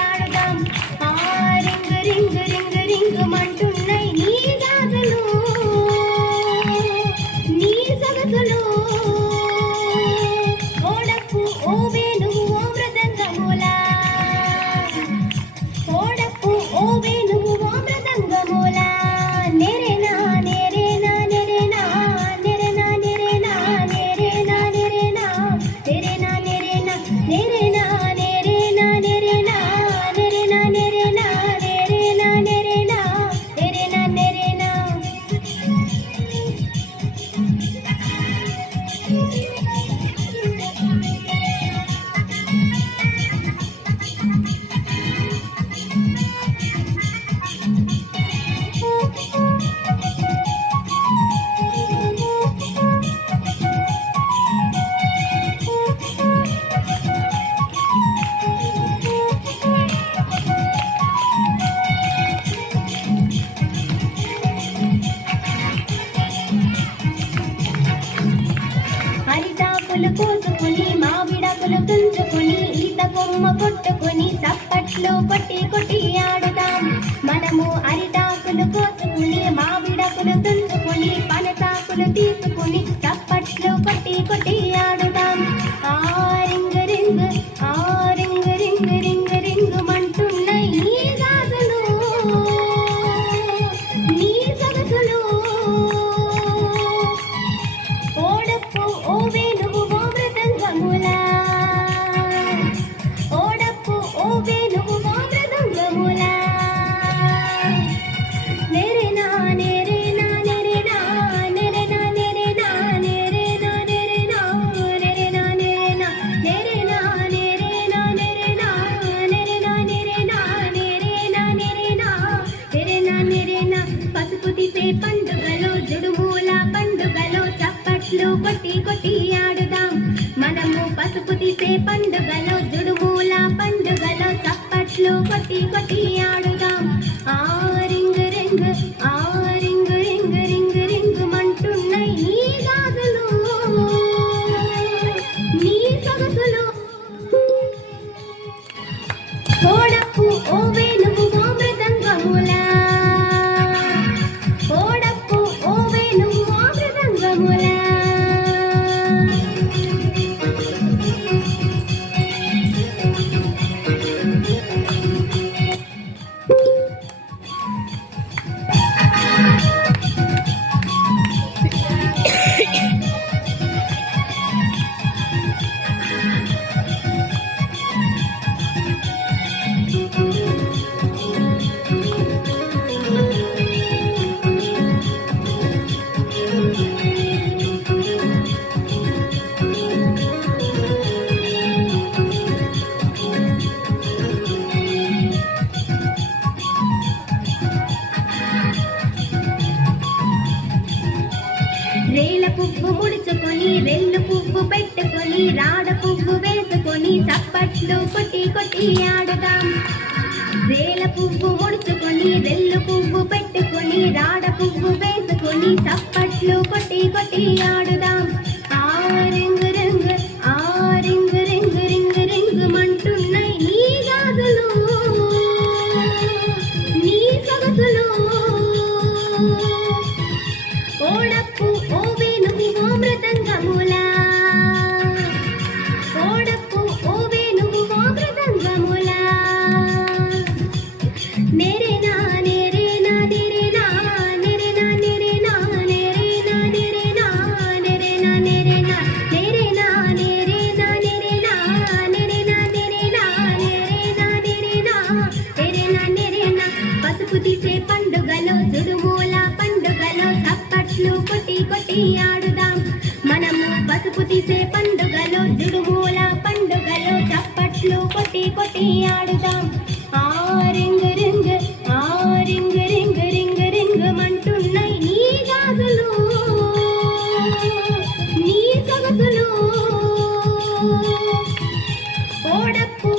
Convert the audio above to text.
ఆడుదాం ఆ ring ring ring ring మంటున్నాయి నీ గాజులు నీ సొగసులు ఓడప్పు ఓ వేణువు ఓ మృదంగములా ఓడప్పు ఓ వేణువు ఓ మృదంగములా నెరెనా నెరెనా నెరెనా నెరెనా నెరెనా నెరెనా నెరెనా నెరెనా నెరెనా నెరెనా నెరెనా నెరెనా నెరెనా నెరెనా నెరెనా నెరెనా నెరెనా నెరెనా అరిటాకులు కోసుకొని మామిడాకులు తుంచుకొని ఈత కొమ్మ కొట్టుకొని చప్పట్లు కొట్టి కొట్టి ఆడుదాం మనము అరిటాకులు కోసుకొని మామిడాకులు తుంచుకొని పనసాకులు తీసుకొని చప్పట్లు కొట్టి కొట్టి ఆడుదాం ఆ రింగ్ రింగ్ ఆ రింగ్ రింగ్ రింగ్ రింగ్ మంటున్నాయి నీ గాజులు నీ సొగసులు ఓడప్పు ఓ వేణువు ఓ మృదంగములా ఓడప్పు ఓ వేణువు ఓ మృదంగములా నెరెనా నెరెనా నెరెనా నెరెనా నెరెనా నెరెనా నెరెనా నెరెనా నెరెనా నెరెనా నెరెనా నెరెనా నెరెనా నెరెనా నెరెనా నెరెనా నెరెనా నెరెనా పసుపు తీసే పండుగలో జుడుమూల పండుగలో చప్పట్లు కొట్టి కొట్టి ఆడుదాం మనము పసుపు తీసే పండుగలో జుడుమూల పండుగలో చప్పట్లు కొట్టి కొట్టి ఆడుదాం ఆ రింగ్ రింగ్ ఆ రింగ్ రింగ్ రింగ్ రింగ్ మంటున్నాయి నీ గాజులు నీ సొగసులు ఓడప్పు ఓ వేణువు ఓ మృదంగములా ఓడప్పు ఓ వేణువు ఓ మృదంగములా రేల పువ్వు ముడుచుకొని రెల్లు పువ్వు పెట్టుకొని రాడ పువ్వు వేసుకొని చప్పట్లు కొట్టి కొట్టి ఆడుదాం రేల పువ్వు ముడుచుకొని రెల్లు పువ్వు పెట్టుకొని రాడ పువ్వు వేసుకొని చప్పట్లు కొట్టి కొట్టి ఆడుదాం ఆ రింగ్ రింగ్ ఆ రింగ్ రింగ్ రింగ్ రింగ్ మంటున్నాయి నీ గాజులు నీ సొగసులు ఓడప్పు ఓ వేణువు ఓ మృదంగములా ఓడప్పు ఓ వేణువు ఓ మృదంగములా నెరెనా నెరెనా నెరెనా నెరెనా నెరెనా నెరెనా నెరెనా నెరెనా నెరెనా నెరెనా నెరెనా నెరెనా నెరెనా నెరెనా నెరెనా నెరెనా నెరెనా నెరెనా పసుపు తీసే పండుగలో జుడుమూల పండుగలో చప్పట్లు కొట్టి కొట్టి ఆడుదాం మనము పసుపు తీసే పండుగలో జుడుమూల పండుగలో చప్పట్లు కొట్టి కొట్టి ఆడుదాం ఆ రింగ్ రింగ్ ఆ రింగ్ రింగ్ రింగ్ రింగ్ మంటున్నాయి నీ గాజులు నీ సొగసులు ఓడప్పు